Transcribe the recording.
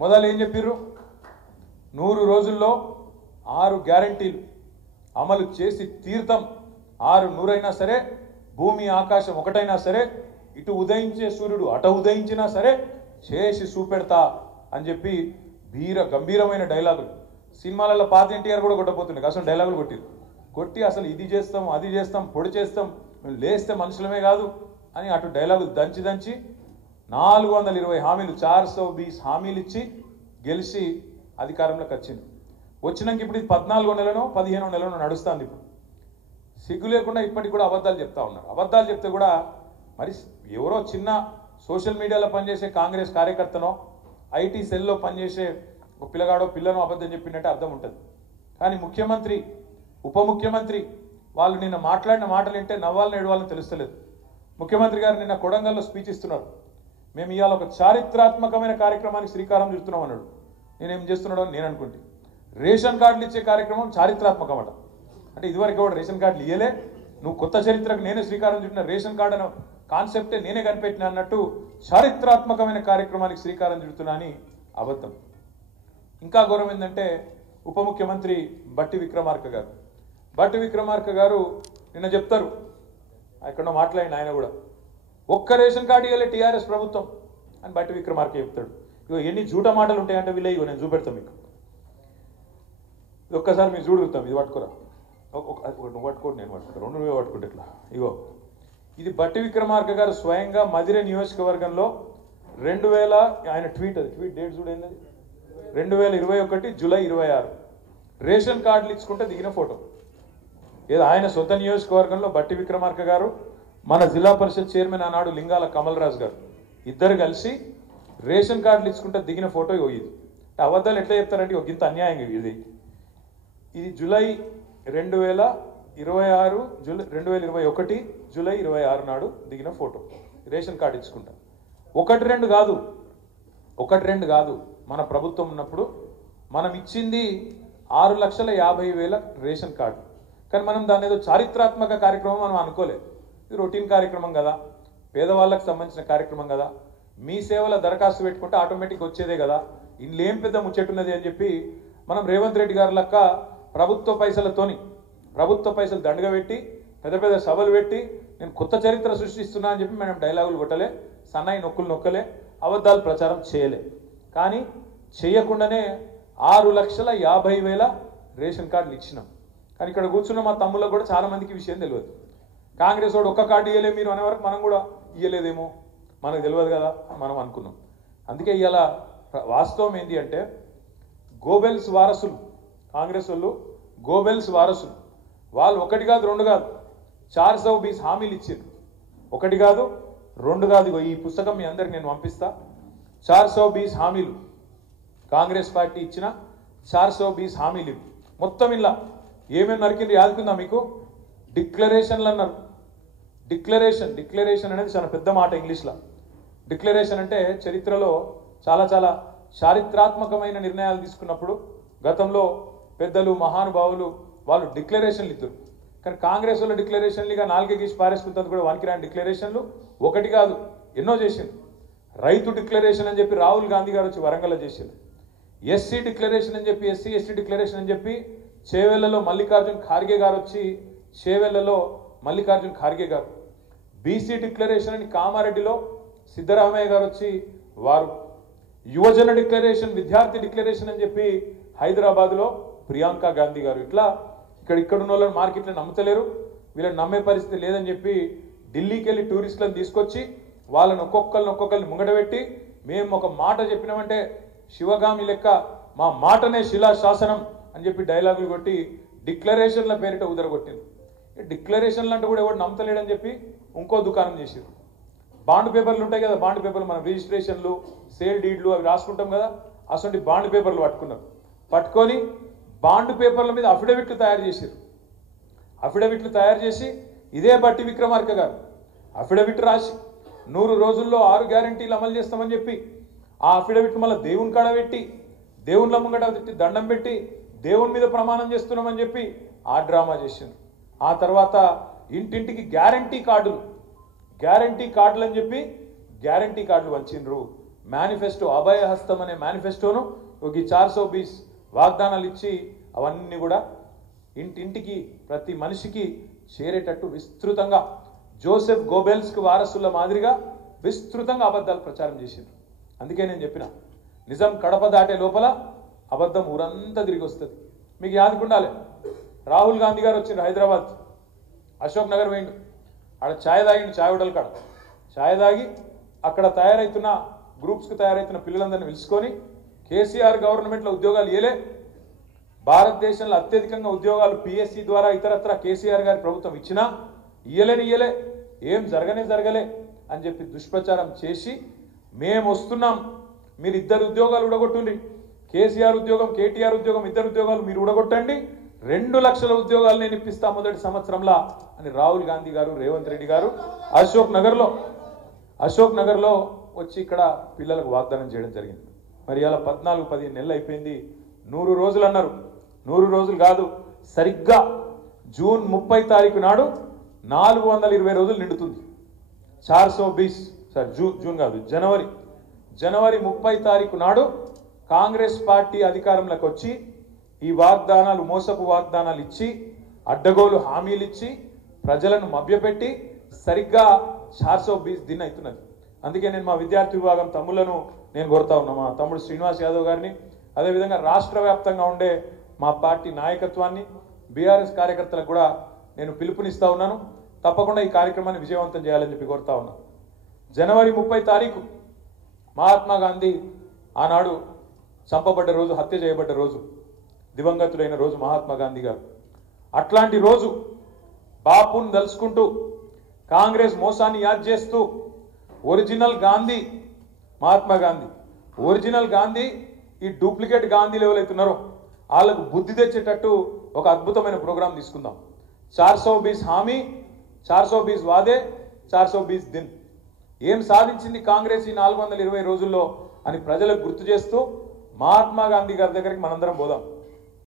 మొదలు ఏం చెప్పిర్రు 100 రోజుల్లో 6 గ్యారెంటీలు అమలు చేసి తీర్థం 6 100 సరే భూమి ఆకాశం ఒకటైనా సరే ఇటు ఉదయించే సూర్యుడు అటు ఉదయించినా సరే చేసి చూపెడతా అని చెప్పి గంభీరమైన డైలాగులు సినిమాలలో పాత ఎన్టీఆర్ కూడా కొట్టబోతుండే అసలు డైలాగులు కొట్టి అసలు ఇది చేస్తాం అది చేస్తాం పొడి చేస్తాం మేము లేస్తే మనుషులమే కాదు అని అటు డైలాగులు దంచి 420 హామీలు 420 హామీలు ఇచ్చి గెలిచి అధికారంలోకి వచ్చినాక ఇప్పుడు ఇది 14వ నెలనో 15వ నెలనో నడుస్తుంది. ఇప్పుడు సిగ్గు లేకుండా ఇప్పటికి కూడా అబద్ధాలు చెప్తా ఉన్నారు. అబద్ధాలు చెప్తే కూడా మరి ఎవరో చిన్న సోషల్ మీడియాలో పనిచేసే కాంగ్రెస్ కార్యకర్తనో ఐటీ సెల్లో పనిచేసే ఒక పిల్లగాడో పిల్లనో అబద్ధం చెప్పినట్టే అర్థం ఉంటుంది. కానీ ముఖ్యమంత్రి ఉప ముఖ్యమంత్రి వాళ్ళు నిన్న మాట్లాడిన మాటలు వింటే నవ్వాలని ఏడవాలని తెలుస్తలేదు. ముఖ్యమంత్రి గారు నిన్న కొడంగల్లో స్పీచ్ ఇస్తున్నారు. మేము ఇవాళ ఒక చారిత్రాత్మకమైన కార్యక్రమానికి శ్రీకారం చుడుతున్నాం అన్నాడు. నేనేం చేస్తున్నాడో నేను అనుకుంటే రేషన్ కార్డులు ఇచ్చే కార్యక్రమం చారిత్రాత్మకం అట. అంటే ఇదివరకు కూడా రేషన్ కార్డులు ఇయ్యలే, నువ్వు కొత్త చరిత్రకు నేనే శ్రీకారం చుట్టిన రేషన్ కార్డు అనే కాన్సెప్టే నేనే కనిపెట్టిన అన్నట్టు చారిత్రాత్మకమైన కార్యక్రమానికి శ్రీకారం చుడుతున్నా అని అబద్ధం. ఇంకా ఘోరం ఏంటంటే ఉప ముఖ్యమంత్రి బట్టి విక్రమార్క గారు నిన్న చెప్తారు, ఎక్కడో మాట్లాడిన ఆయన కూడా ఒక్క రేషన్ కార్డు ఇవ్వలే టీఆర్ఎస్ ప్రభుత్వం అని బట్టి విక్రమార్క చెప్తాడు. ఇగో ఎన్ని జూట మాటలు ఉంటాయంటే వీళ్ళే, ఇగో నేను చూపెడతాను మీకు. ఇది ఒక్కసారి మీరు చూడుతాం, ఇది పట్టుకురా, నువ్వు పట్టుకోండి నేను పట్టుకుంటా, 2 నువ్వే పట్టుకుంటే ఇట్లా. ఇగో ఇది బట్టి విక్రమార్క గారు స్వయంగా మధిర నియోజకవర్గంలో 2000 ఆయన ట్వీట్ డేట్ చూడండి, 2021 జూలై 26 రేషన్ కార్డులు ఇచ్చుకుంటే దిగిన ఫోటో. ఏదో ఆయన సొంత నియోజకవర్గంలో బట్టి విక్రమార్క గారు మన జిల్లా పరిషత్ చైర్మన్ ఆనాడు లింగాల కమల్ రాజు గారు ఇద్దరు కలిసి రేషన్ కార్డులు ఇచ్చుకుంటే దిగిన ఫోటో ఇది. అబద్ధాలు ఎట్లా చెప్తారంటే ఒక ఇంత అన్యాయం ఇది జూలై 2021 జూలై 26 నాడు దిగిన ఫోటో రేషన్ కార్డు ఇచ్చుకుంటా. 1-2 కాదు మన ప్రభుత్వం ఉన్నప్పుడు మనం ఇచ్చింది 6,50,000 రేషన్ కార్డు. కానీ మనం దాని ఏదో చారిత్రాత్మక కార్యక్రమం మనం అనుకోలేదు. ఇది రొటీన్ కార్యక్రమం కదా, పేదవాళ్ళకి సంబంధించిన కార్యక్రమం కదా, మీ సేవల దరఖాస్తు పెట్టుకుంటే ఆటోమేటిక్ వచ్చేదే కదా, ఇందులో పెద్ద ముచ్చట్టున్నది అని చెప్పి మనం రేవంత్ రెడ్డి గారి లెక్క ప్రభుత్వ పైసలు దండగా పెట్టి పెద్ద సభలు పెట్టి నేను కొత్త చరిత్ర సృష్టిస్తున్నా అని చెప్పి మనం డైలాగులు కొట్టలే, సన్నాయి నొక్కలే, అబద్ధాలు ప్రచారం చేయలే. కానీ చేయకుండానే 6,50,000 రేషన్ కార్డులు ఇచ్చినాం. కానీ ఇక్కడ కూర్చున్న మా తమ్ముళ్ళకు కూడా చాలా మందికి విషయం తెలియదు. కాంగ్రెస్ వాడు ఒక్క కార్డు ఇవ్వలే మీరు అనే వరకు మనం కూడా ఇవ్వలేదేమో మనకు తెలియదు కదా మనం అనుకున్నాం. అందుకే ఇవాళ వాస్తవం ఏంటి అంటే గోబెల్స్ వారసులు, కాంగ్రెస్ వాళ్ళు గోబెల్స్ వారసులు, వాళ్ళు 1 కాదు 2 కాదు 420 హామీలు ఇచ్చారు. 1 కాదు 2 కాదు. ఈ పుస్తకం మీ అందరికి నేను పంపిస్తా. 420 హామీలు కాంగ్రెస్ పార్టీ ఇచ్చిన 420 హామీలు మొత్తం ఇలా ఏమేమి నరికింది యాదుకుందా మీకు? డిక్లరేషన్లు అన్నారు. డిక్లరేషన్ అనేది చాలా పెద్ద మాట ఇంగ్లీష్లో. డిక్లరేషన్ అంటే చరిత్రలో చాలా చారిత్రాత్మకమైన నిర్ణయాలు తీసుకున్నప్పుడు గతంలో పెద్దలు మహానుభావులు వాళ్ళు డిక్లరేషన్లు ఇద్దరు. కానీ కాంగ్రెస్ వాళ్ళ డిక్లరేషన్లుగా 4 గీసి పారేసుకుంటుంది కూడా వానికిరాని డిక్లరేషన్లు 1 కాదు ఎన్నో చేసింది. రైతు డిక్లరేషన్ అని చెప్పి రాహుల్ గాంధీ గారు వచ్చి వరంగల్లో చేసింది. ఎస్సీ డిక్లరేషన్ అని చెప్పి ఎస్సీ డిక్లరేషన్ అని చెప్పి చేవెళ్లలో మల్లికార్జున్ ఖార్గే గారు వచ్చి బీసీ డిక్లరేషన్ అని కామారెడ్డిలో సిద్ధరామయ్య గారు వచ్చి వారు, యువజన డిక్లరేషన్ విద్యార్థి డిక్లరేషన్ అని చెప్పి హైదరాబాద్లో ప్రియాంక గాంధీ గారు. ఇట్లా ఇక్కడున్న వాళ్ళని మార్కెట్లో నమ్ముతలేరు, వీళ్ళని నమ్మే పరిస్థితి లేదని చెప్పి ఢిల్లీకి వెళ్ళి టూరిస్టులను తీసుకొచ్చి వాళ్ళని ఒక్కొక్కరిని ముంగడబెట్టి మేము ఒక మాట చెప్పినామంటే శివగామి లెక్క మా మాటనే శిలాశాసనం అని చెప్పి డైలాగులు కొట్టి డిక్లరేషన్ల పేరిట ఉదరగొట్టింది. డిక్లరేషన్లు అంటే కూడా ఎవరు నమ్మతలేడని చెప్పి ఇంకో దుకాణం చేసారు. బాండ్ పేపర్లు ఉంటాయి కదా, బాండ్ పేపర్లు మనం రిజిస్ట్రేషన్లు సేల్ డీడ్లు అవి రాసుకుంటాం కదా, అటువంటి బాండ్ పేపర్లు పట్టుకొని బాండ్ పేపర్ల మీద అఫిడవిట్లు తయారు చేసి ఇదే బట్టి విక్రమార్క గారు అఫిడవిట్ రాసి 100 రోజుల్లో 6 గ్యారెంటీలు అమలు చేస్తామని చెప్పి ఆ అఫిడవిట్ మళ్ళీ దేవుని కాడ పెట్టి దేవుళ్ళ ముంగట పెట్టి దండం పెట్టి దేవుని మీద ప్రమాణం చేస్తున్నామని చెప్పి ఆ డ్రామా చేసింది. ఆ తర్వాత ఇంటింటికి గ్యారంటీ కార్డులు అని చెప్పి గ్యారంటీ కార్డులు వంచిండ్రు. మేనిఫెస్టో అభయహస్తం అనే మేనిఫెస్టోను ఒక 420 వాగ్దానాలు ఇచ్చి అవన్నీ కూడా ఇంటింటికి ప్రతి మనిషికి చేరేటట్టు విస్తృతంగా జోసెఫ్ గోబెల్స్కి వారసుల మాదిరిగా విస్తృతంగా అబద్ధాలు ప్రచారం చేసిండ్రు. అందుకే నేను చెప్పిన నిజం కడప దాటే లోపల అబద్ధం ఊరంతా తిరిగి వస్తుంది. మీకు యాదకుండాలి, రాహుల్ గాంధీ గారు వచ్చిండ్రు హైదరాబాద్, అశోక్ నగర్ వేయండు, ఆడ ఛాయ్ తాగిండు, ఛాయ్ హోటల్ కాడ ఛాయ్ తాగి అక్కడ తయారవుతున్న గ్రూప్స్కి తయారవుతున్న పిల్లలందరినీ పిలుచుకొని కేసీఆర్ గవర్నమెంట్లో ఉద్యోగాలు ఇయ్యలే, భారతదేశంలో అత్యధికంగా ఉద్యోగాలు పిఎస్సి ద్వారా ఇతరత్ర కేసీఆర్ గారి ప్రభుత్వం ఇచ్చినా ఇయ్యలే, ఏం జరగలే అని చెప్పి దుష్ప్రచారం చేసి మేము వస్తున్నాం, మీరు 2 ఉద్యోగాలు ఉడగొట్టుండి, కేసీఆర్ ఉద్యోగం కేటీఆర్ ఉద్యోగం 2 ఉద్యోగాలు మీరు ఉడగొట్టండి, 2 లక్షల ఉద్యోగాలు నేను ఇప్పిస్తా మొదటి సంవత్సరంలో అని రాహుల్ గాంధీ గారు రేవంత్ రెడ్డి గారు అశోక్ నగర్లో వచ్చి ఇక్కడ పిల్లలకు వాగ్దానం చేయడం జరిగింది. మరి ఇలా 14-15 నెలలు అయిపోయింది. 100 రోజులు అన్నారు. 100 రోజులు కాదు, సరిగ్గా జూన్ 30 తారీఖు నాడు 420 రోజులు నిండుతుంది. 420 జూన్ కాదు, జనవరి 30 తారీఖు నాడు కాంగ్రెస్ పార్టీ అధికారంలోకి వచ్చి ఈ వాగ్దానాలు మోసపు వాగ్దానాలు ఇచ్చి అడ్డగోలు హామీలు ఇచ్చి ప్రజలను మభ్యపెట్టి సరిగ్గా 420 దిన్ అవుతున్నది. అందుకే నేను మా విద్యార్థి విభాగం తమ్ముళ్లను నేను కోరుతా ఉన్నా, మా తమ్ముడు శ్రీనివాస్ యాదవ్ గారిని, అదేవిధంగా రాష్ట్ర వ్యాప్తంగా ఉండే మా పార్టీ నాయకత్వాన్ని, బీఆర్ఎస్ కార్యకర్తలకు కూడా నేను పిలుపునిస్తా ఉన్నాను. తప్పకుండా ఈ కార్యక్రమాన్ని విజయవంతం చేయాలని చెప్పి కోరుతా ఉన్నాను. జనవరి 30 తారీఖు మహాత్మా గాంధీ ఆనాడు చంపబడ్డ రోజు, హత్య చేయబడ్డ రోజు, దివంగతుడైన రోజు మహాత్మా గాంధీ గారు. అట్లాంటి రోజు బాపును దలుచుకుంటూ కాంగ్రెస్ మోసాన్ని యాద్ చేస్తూ ఒరిజినల్ గాంధీ మహాత్మా గాంధీ, ఒరిజినల్ గాంధీ ఈ డూప్లికేట్ గాంధీలు ఎవరైతున్నారో వాళ్ళకు బుద్ధి తెచ్చేటట్టు ఒక అద్భుతమైన ప్రోగ్రాం తీసుకుందాం. 420 హామీ, 420 వాదే, 420 దిన్. ఏం సాధించింది కాంగ్రెస్ ఈ 420 రోజుల్లో అని ప్రజలకు గుర్తు చేస్తూ మహాత్మా గాంధీ గారి దగ్గరికి మనందరం పోదాం.